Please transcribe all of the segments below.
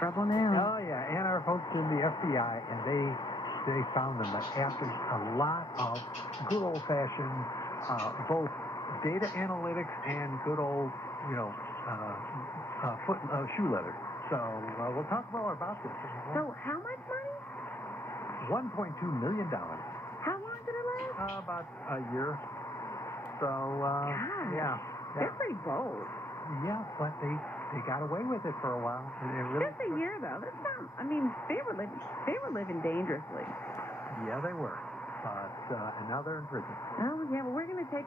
trouble now. Oh, yeah, and our folks in the FBI, and they found them. But after a lot of good old-fashioned, both data analytics and good old, shoe leather. So we'll talk more about this. So how much money? $1.2 million. How long did it last? About a year. So, yeah. They're pretty bold. Yeah, but they got away with it for a while. Just a year, though. That's not. I mean, they were living dangerously. Yeah, they were. But and now they're in prison. Oh yeah. Well, we're going to take.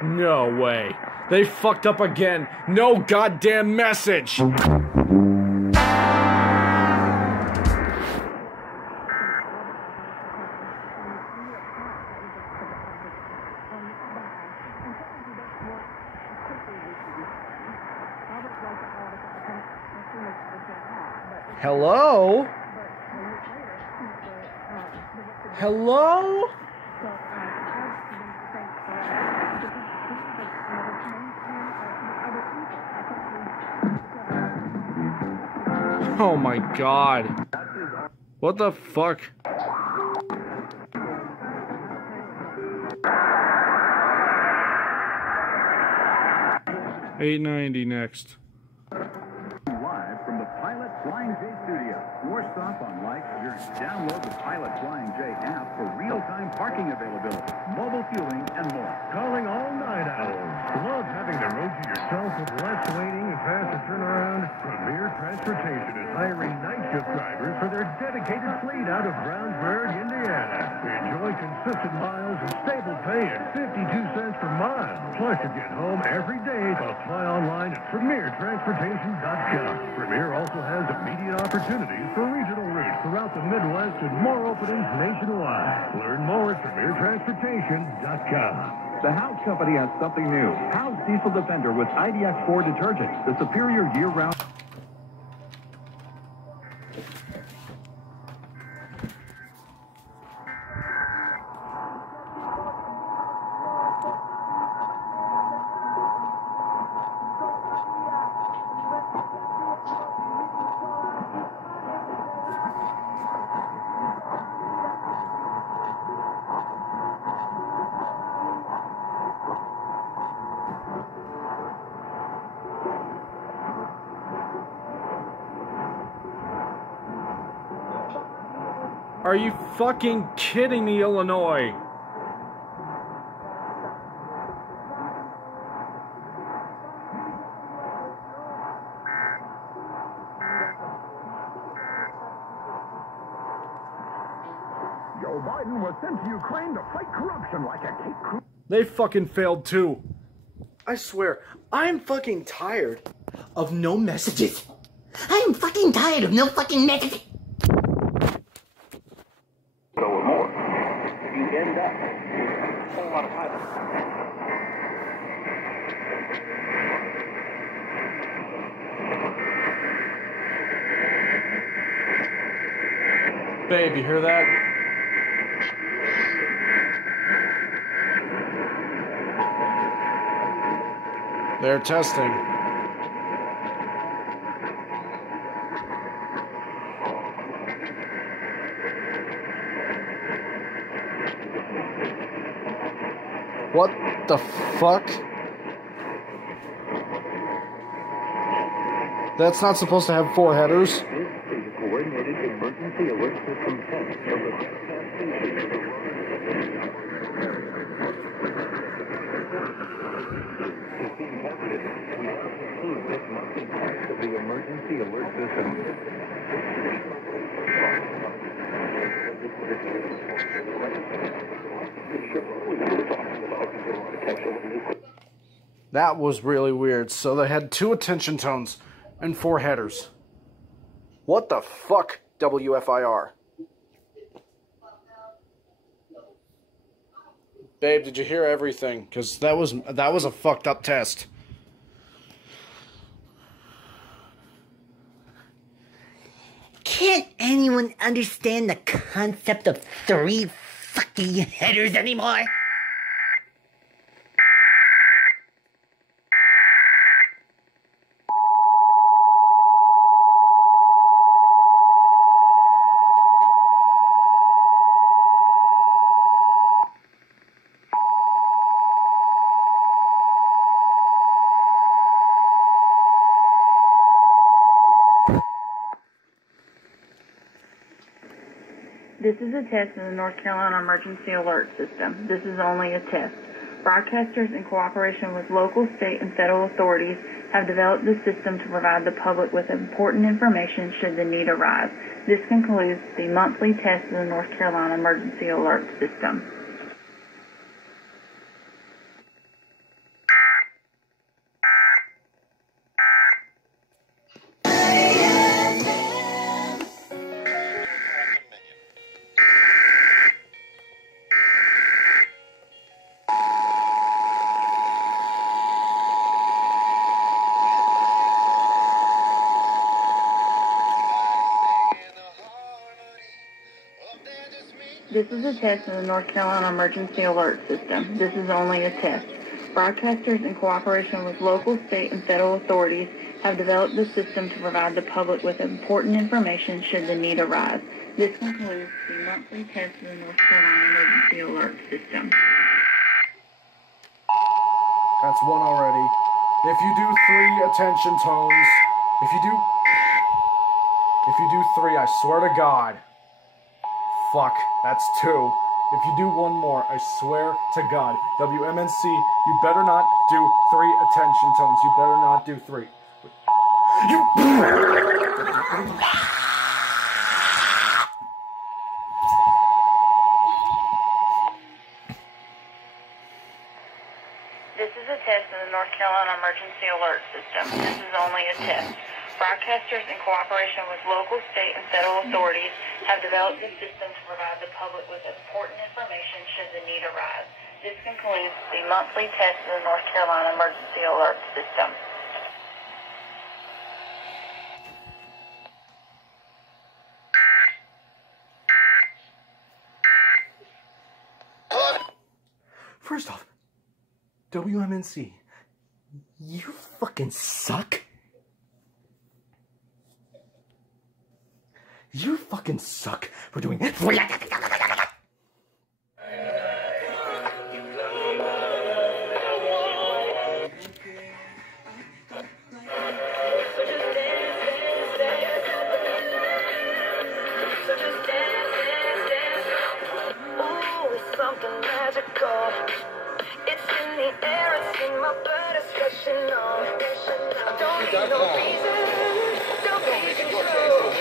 No way. They fucked up again. No goddamn message. Hello? Hello? Oh my god. What the fuck? $8.90 next. Live from the Pilot Flying J studio. More stop on Life. Download the Pilot Flying J app for real-time parking availability, mobile fueling, and more. Calling all night owls. Love having the road to yourself with less waiting and faster turnaround? Premier Transportation is hiring night shift drivers for their dedicated fleet out of Brownsburg, Indiana. Enjoy consistent miles and stable pay at 52 cents per mile. Plus, you get home every day. Apply online at PremierTransportation.com. Premier also has immediate opportunities for regional routes throughout the Midwest and more openings nationwide. Learn more at PremierTransportation.com. The House Company has something new. House Diesel Defender with IDX4 detergent, the superior year-round... Are you fucking kidding me, Illinois? Joe Biden was sent to Ukraine to fight corruption like a cake crew. They fucking failed too. I swear, I'm fucking tired of no messages. I'm fucking tired of no fucking messages. Or more. You end up with a whole lot of pilots. Babe, you hear that? They're testing. What the fuck? That's not supposed to have 4 headers. This is a coordinated emergency alert system test of the is being tested. We must include this monthly test of the emergency alert system. That was really weird. So they had 2 attention tones and 4 headers. What the fuck, WFIR? Babe, did you hear everything? Because that was a fucked up test. Can't anyone understand the concept of 3 fucking headers anymore? This is a test of the North Carolina Emergency Alert System. This is only a test. Broadcasters, in cooperation with local, state, and federal authorities, have developed this system to provide the public with important information should the need arise. This concludes the monthly test of the North Carolina Emergency Alert System. This is a test of the North Carolina Emergency Alert System. This is only a test. Broadcasters, in cooperation with local, state, and federal authorities, have developed this system to provide the public with important information should the need arise. This concludes the monthly test of the North Carolina Emergency Alert System. That's one already. If you do 3 attention tones, if you do 3, I swear to God. Fuck, that's 2. If you do 1 more, I swear to God. WMNC, you better not do 3 attention tones. You better not do 3. This is a test of the North Carolina Emergency Alert System. This is only a test. Broadcasters, in cooperation with local, state, and federal authorities, have developed this system to provide the public with important information should the need arise. This concludes the monthly test of the North Carolina Emergency Alert System. First off, WMNC, you fucking suck. You fucking suck for doing it. Something magical. It's in the air, it's in my blood, it's rushing on. I don't need no reason, don't be control.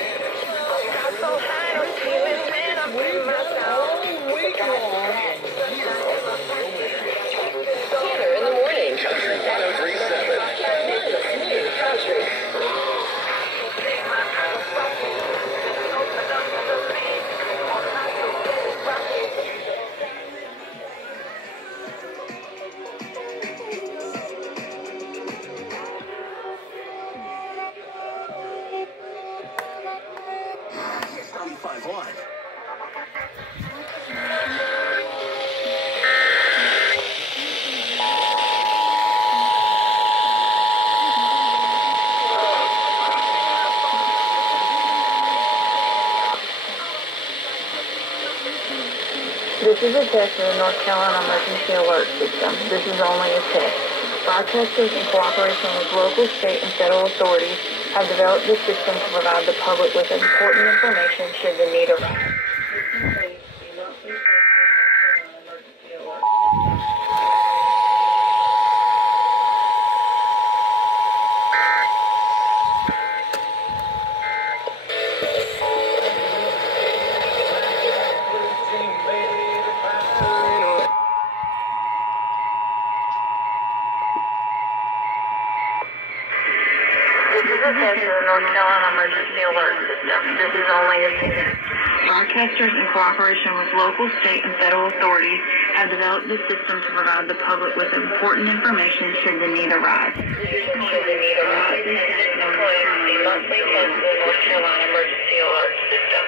I'm so high, I'm feeling when I'm with myself. Tanner in the morning. Country 1037. Country. This is a test of the North Carolina Emergency Alert System. This is only a test. Broadcasters, in cooperation with local, state, and federal authorities, have developed this system to provide the public with important information should the need arise. This concludes the monthly test of the North Carolina Emergency Alert System. This is a test of the North Carolina Emergency Alert System. This is only a test. Broadcasters, in cooperation with local, state, and federal authorities, have developed this system to provide the public with important information should the need arise. This includes the monthly test of the North Carolina Emergency Alert System.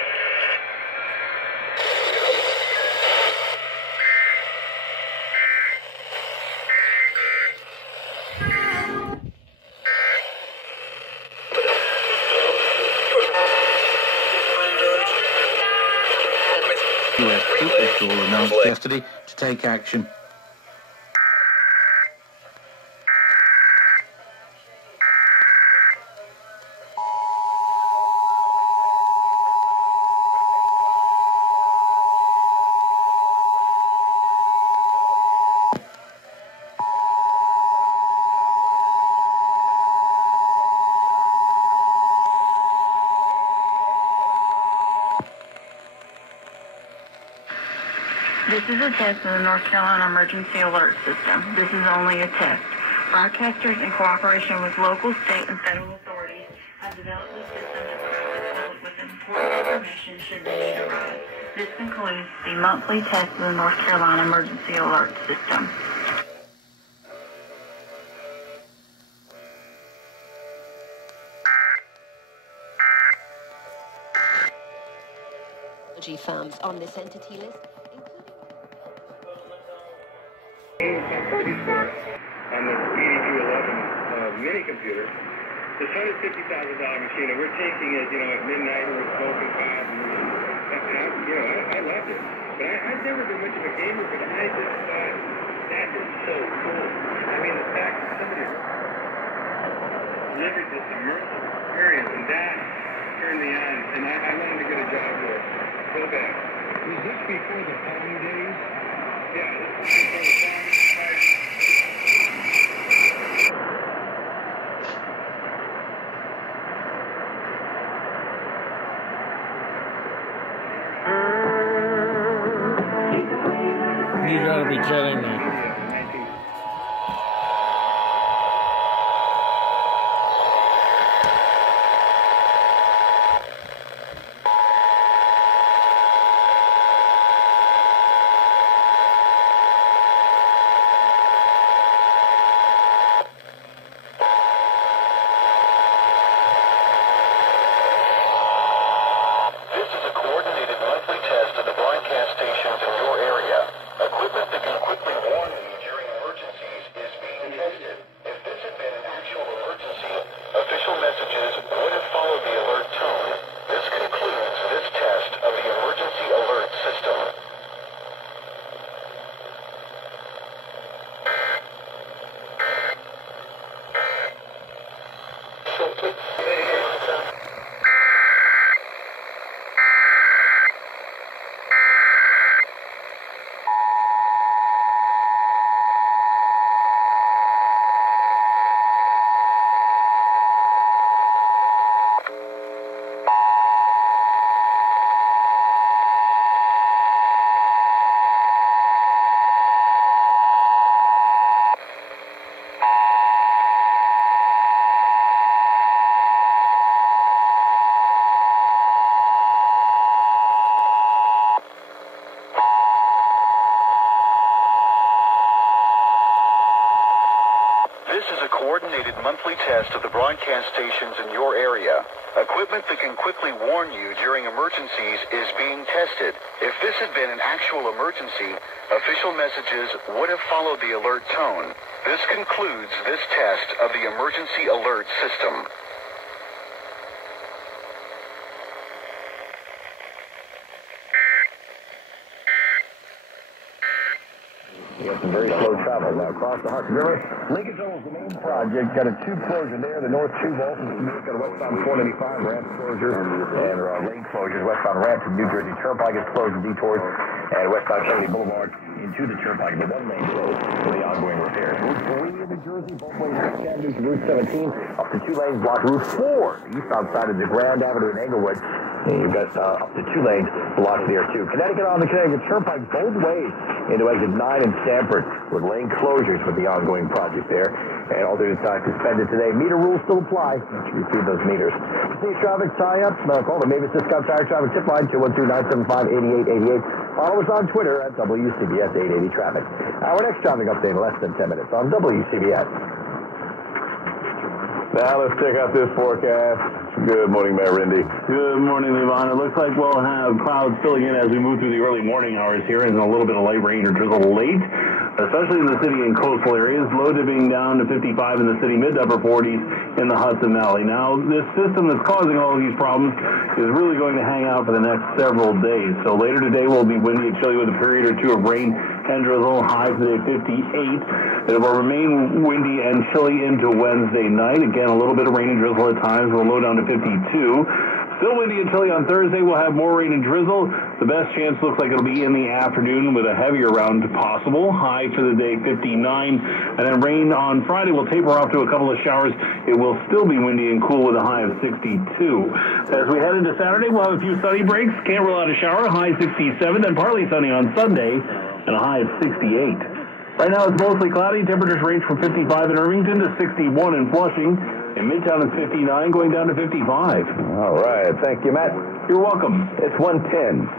U.S. Patrol announced yesterday to take action. This is a test of the North Carolina Emergency Alert System. This is only a test. Broadcasters, in cooperation with local, state, and federal authorities, have developed this system to provide the public with important information should the need arise. This concludes the monthly test of the North Carolina Emergency Alert System. Firms on this entity list, on the ED211 mini computer, this $150,000 machine, and we're taking it, at midnight, and we're smoking pot, and I loved it. But I've never been much of a gamer, but I just thought that is so cool. I mean, the fact that somebody delivered this immersive experience, and that turned me on, and I wanted to get a job there. So bad. Was this before the Palmy days? Yeah, this is before the Palmy. You gotta be kidding me. Monthly test of the broadcast stations in your area. Equipment that can quickly warn you during emergencies is being tested. If this had been an actual emergency, official messages would have followed the alert tone. This concludes this test of the emergency alert system. We have some very slow travel now across the Hudson River. Lincoln Tunnel's the main project. Got a tube closure there. The north tube also got a westbound 495 ramp closure and lane closures. Westbound ramp to New Jersey Turnpike is closed and detours, and westbound Kennedy Boulevard into the Turnpike. The one lane closed for the ongoing repairs. Route 3 in New Jersey, both ways West Avenue to Route 17, up to 2 lanes block Route 4, the eastbound side of the Grand Avenue in Englewood. And you've got up to 2 lanes blocked there, too. Connecticut on the Connecticut Turnpike both ways into exit 9 in Stamford with lane closures with the ongoing project there. And alternate side suspended today. Meter rules still apply. Make sure you feed those meters. See traffic tie-ups. Call the Mavis Discount Tire Traffic Tip Line 212-975-8888. Follow us on Twitter at WCBS 880 Traffic. Our next traffic update in less than 10 minutes on WCBS. Now let's check out this forecast. Good morning, Mayor Rindy. Good morning, Levon. It looks like we'll have clouds filling in as we move through the early morning hours here, and a little bit of light rain or drizzle late, especially in the city and coastal areas. Low dipping down to 55 in the city, mid to upper 40s in the Hudson Valley. Now, this system that's causing all of these problems is really going to hang out for the next several days. So later today will be windy and chilly with a period or two of rain and drizzle. High today 58. It will remain windy and chilly into Wednesday night. Again, a little bit of rain and drizzle at times. We'll low down to 52. Still windy and chilly on Thursday. We'll have more rain and drizzle. The best chance looks like it'll be in the afternoon with a heavier round possible. High for the day 59. And then rain on Friday will taper off to a couple of showers. It will still be windy and cool with a high of 62. As we head into Saturday, we'll have a few sunny breaks. Can't rule out a shower. High 67. Then partly sunny on Sunday and a high of 68. Right now it's mostly cloudy. Temperatures range from 55 in Irvington to 61 in Flushing. In Midtown it's 59, going down to 55. All right. Thank you, Matt. You're welcome. It's 1:10.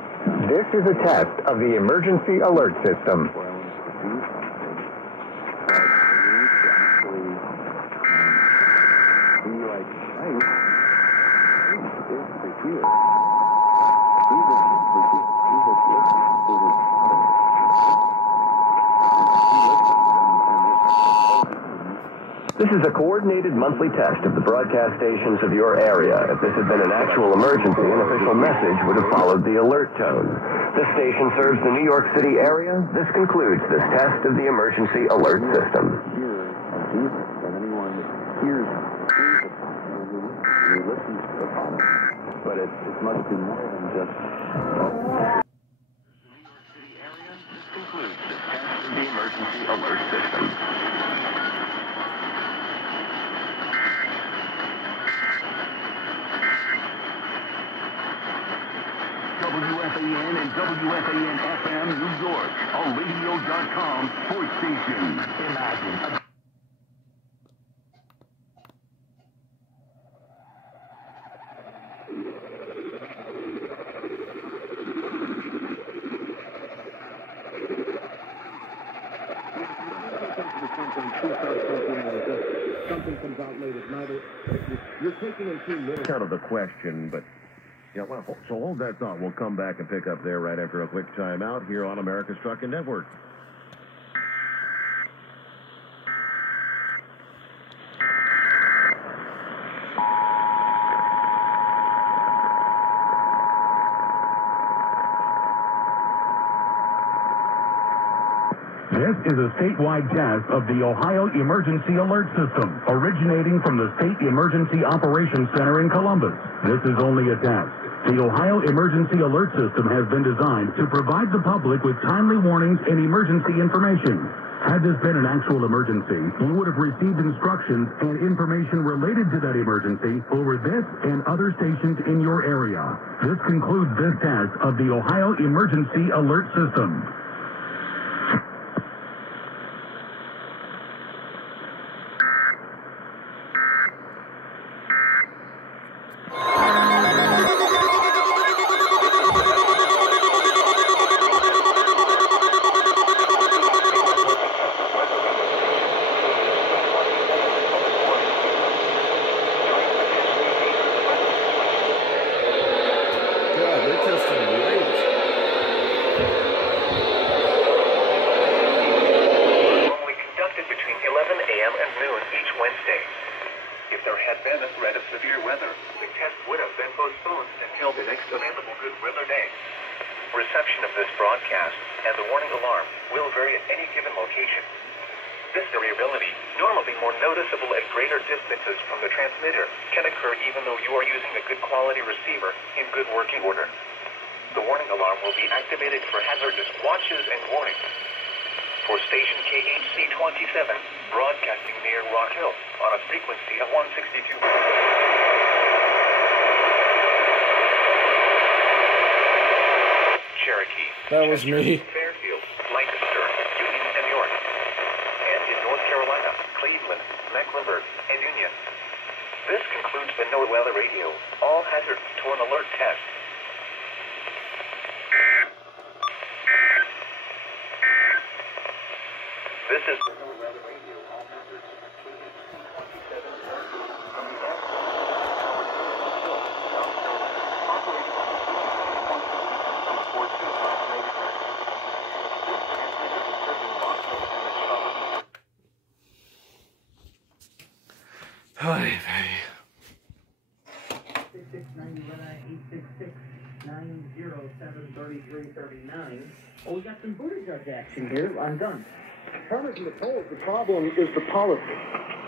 This is a test of the emergency alert system. This is a coordinated monthly test of the broadcast stations of your area. If this had been an actual emergency, an official message would have followed the alert tone. This station serves the New York City area. This concludes this test of the emergency alert system. But it must be more than just... This concludes this test of the emergency alert system. WFAN and WFAN-FM New York, a radio.com sports station. Imagine. Something comes out late at night. You're taking in 2 minutes out of the question, but... Yeah, well, so hold that thought. We'll come back and pick up there right after a quick timeout here on America's Trucking Network. This is a statewide test of the Ohio Emergency Alert System, originating from the State Emergency Operations Center in Columbus. This is only a test. The Ohio Emergency Alert System has been designed to provide the public with timely warnings and emergency information. Had this been an actual emergency, you would have received instructions and information related to that emergency over this and other stations in your area. This concludes this test of the Ohio Emergency Alert System. Reception of this broadcast and the warning alarm will vary at any given location. This variability, normally more noticeable at greater distances from the transmitter, can occur even though you are using a good quality receiver in good working order. The warning alarm will be activated for hazardous watches and warnings. For station KHC 27, broadcasting near Rock Hill on a frequency of 162. Cherokee. That was me. Fairfield, Lancaster, Union, and York. And in North Carolina, Cleveland, Mecklenburg, and Union. This concludes the NOAA weather radio. All hazard torn alert test. This is the NOAA weather radio. All hazards Hi, 866-907-3339. Oh, we got some booty judge action here. I'm done. Farmers in the polls, the problem is the policy.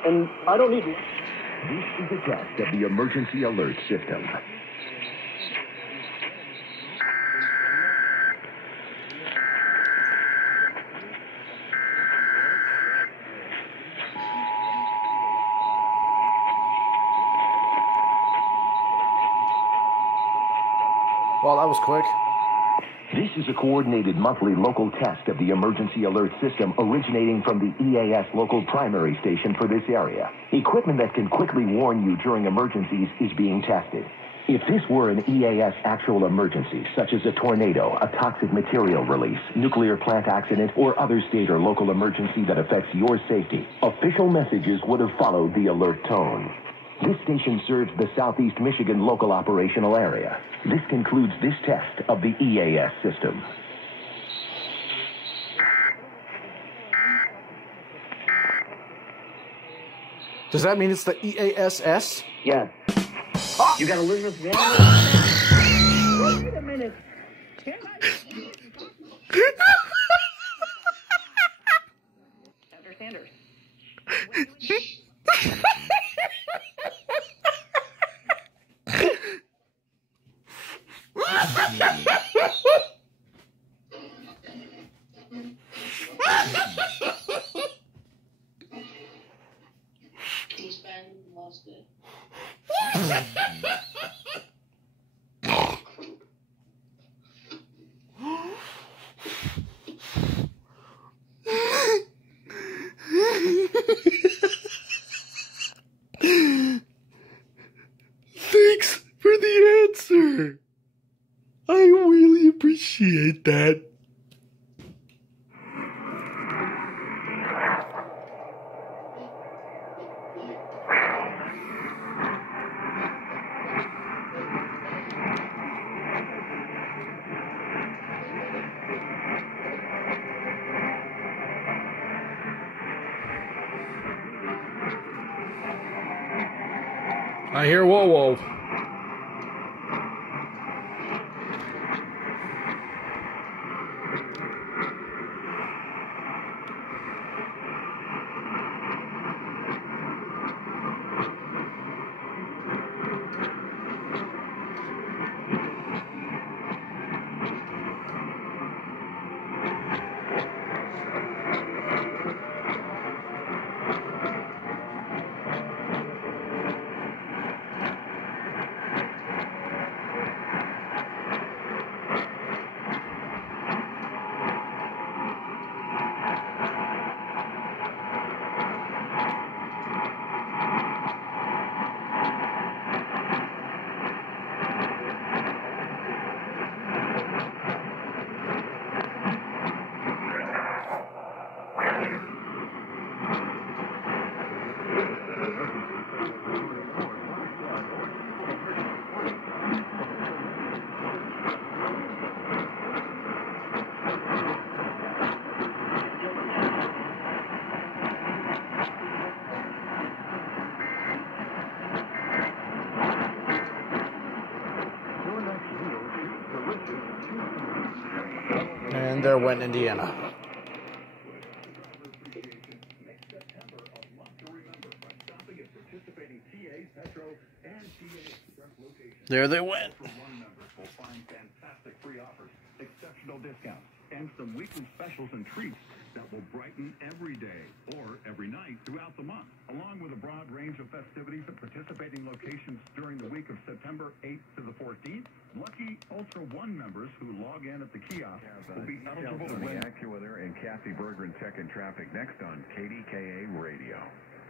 And I don't need... This is a test of the emergency alert system. Well, that was quick. This is a coordinated monthly local test of the emergency alert system originating from the EAS local primary station for this area. Equipment that can quickly warn you during emergencies is being tested. If this were an EAS actual emergency, such as a tornado, a toxic material release, nuclear plant accident, or other state or local emergency that affects your safety, official messages would have followed the alert tone. This station serves the Southeast Michigan local operational area. This concludes this test of the EAS system. Does that mean it's the EASS? Yeah. You got Elizabeth Warren? Wait a minute. Can I... Senator Sanders. C-SPAN lost it. Thanks for the answer. I really appreciate that. I hear whoa whoa. And there went Indiana. There they went. Exceptional discounts and and some weekly specials and treats that will brighten every day or every night throughout the month, along with a broad range of festivities at participating locations during the week of September 8th to the 14th. Lucky Ultra One members who log in at the kiosk will be eligible to win. AccuWeather and Kathy Berger in Tech and Traffic next on KDKA Radio.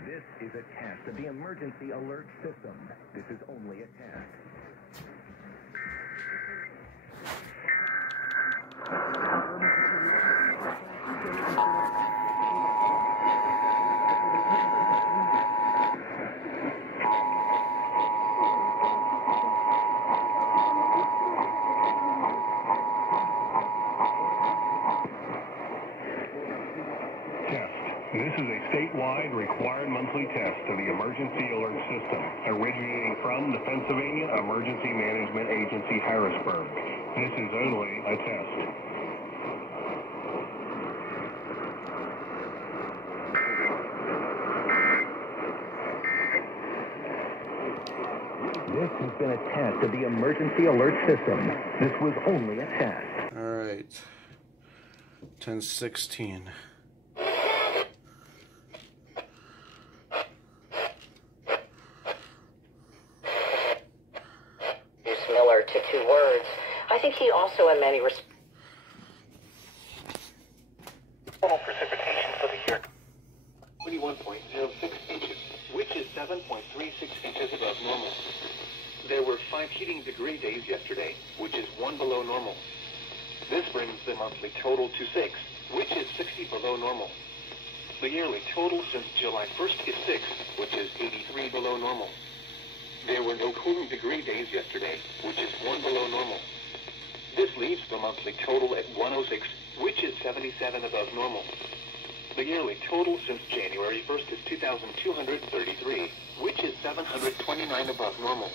This is a test of the emergency alert system. This is only a test. This is a statewide required monthly test of the emergency alert system, originating from the Pennsylvania Emergency Management Agency, Harrisburg. This is only a test. This has been a test of the emergency alert system. This was only a test. All right. 10:16. Miller to 2 words. I think he also, in many respects. Total precipitation for the year 21.06 inches, which is 7.36 inches above normal. There were 5 heating degree days yesterday, which is 1 below normal. This brings the monthly total to 6, which is 60 below normal. The yearly total since July 1st is 6, which is 83 below normal. There were no cooling degree days yesterday, which is 1 below normal. This leaves the monthly total at 106, which is 77 above normal. The yearly total since January 1st is 2,233, which is 729 above normal.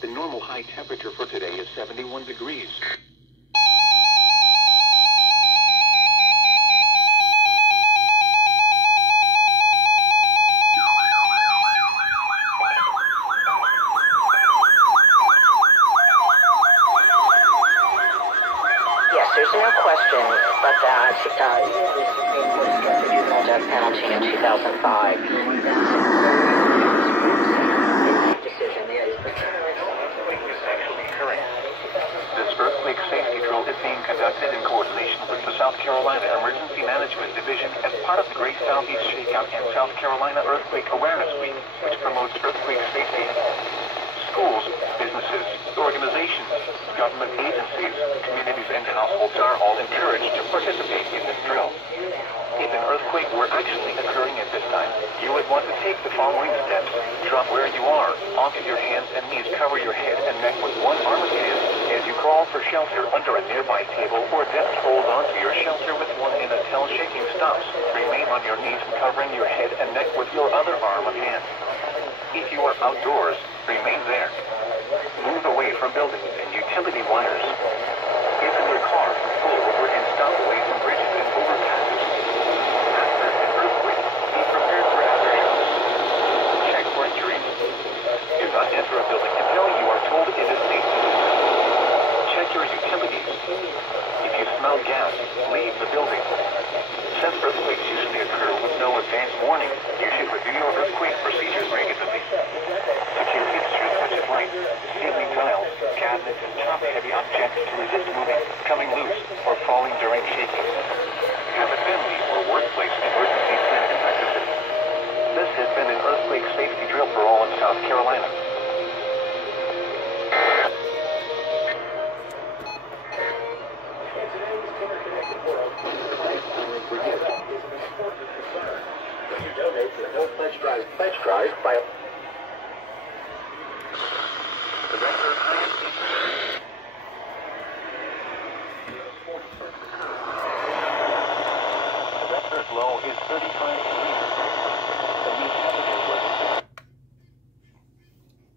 The normal high temperature for today is 71 degrees. There's no question but that the Supreme Court struck the juvenile death penalty in 2005. Decision is Actually occurring. This earthquake safety drill is being conducted in coordination with the South Carolina Emergency Management Division as part of the Great Southeast Shakeout and South Carolina Earthquake Awareness Week, which promotes earthquake safety. Schools, businesses, organizations, government agencies, communities, and households are all encouraged to participate in this drill. If an earthquake were actually occurring at this time, you would want to take the following steps. Drop where you are, onto your hands and knees, cover your head and neck with one arm of hand. As you crawl for shelter under a nearby table or desk, hold onto your shelter with one hand until shaking stops. Remain on your knees, covering your head and neck with your other arm of hand. If you are outdoors, remain there. Move away from buildings and utility wires. Get in your car, pull over and stop away from bridges and overpasses. After an earthquake, be prepared for aftershocks. Check for injuries. Do not enter a building until you are told it is safe to do so. Check your utilities. If you smell gas, leave the building. Since earthquakes usually occur with no advance warning, you should review your earthquake procedures regularly. Secure fixtures such as lights, ceiling tiles, cabinets, and top-heavy objects to resist moving, coming loose, or falling during shaking. Have a family or workplace emergency planning practices. This has been an earthquake safety drill for all in South Carolina. Pledge drive by The record highest The record low is 35 degrees.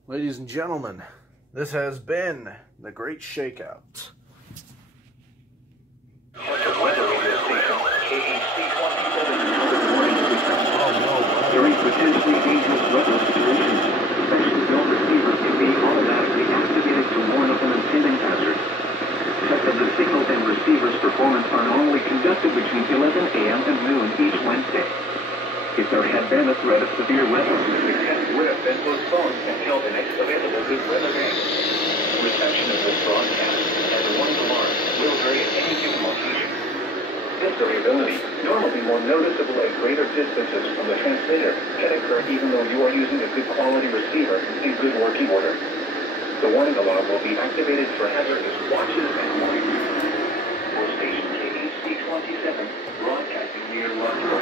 Ladies and gentlemen, this has been the Great Shakeout. During potentially dangerous weather situations, special bell receivers can be automatically activated to warn of an impending hazard. Check that the signal and receiver's performance are not tested between 11 a.m. and noon each Wednesday. If there had been a threat of severe weather, the test would have been postponed until the next available good weather day. Reception of this broadcast and the warning alarm will vary at any given location. This variability, normally more noticeable at greater distances from the transmitter, can occur even though you are using a good quality receiver in good working order. The warning alarm will be activated for hazardous watches and warnings. For station KHC-27, broadcasting near Ludlow,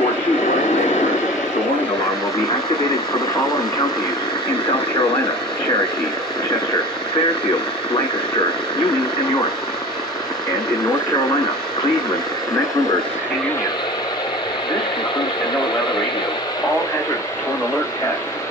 for 2 Wednesdays, the warning alarm will be activated for the following counties in South Carolina: Cherokee, Chester, Fairfield, Lancaster, Union, and York. And in North Carolina, Cleveland, Mecklenburg, and Union. This concludes the NOAA Weather Radio All Hazard to an Alert test.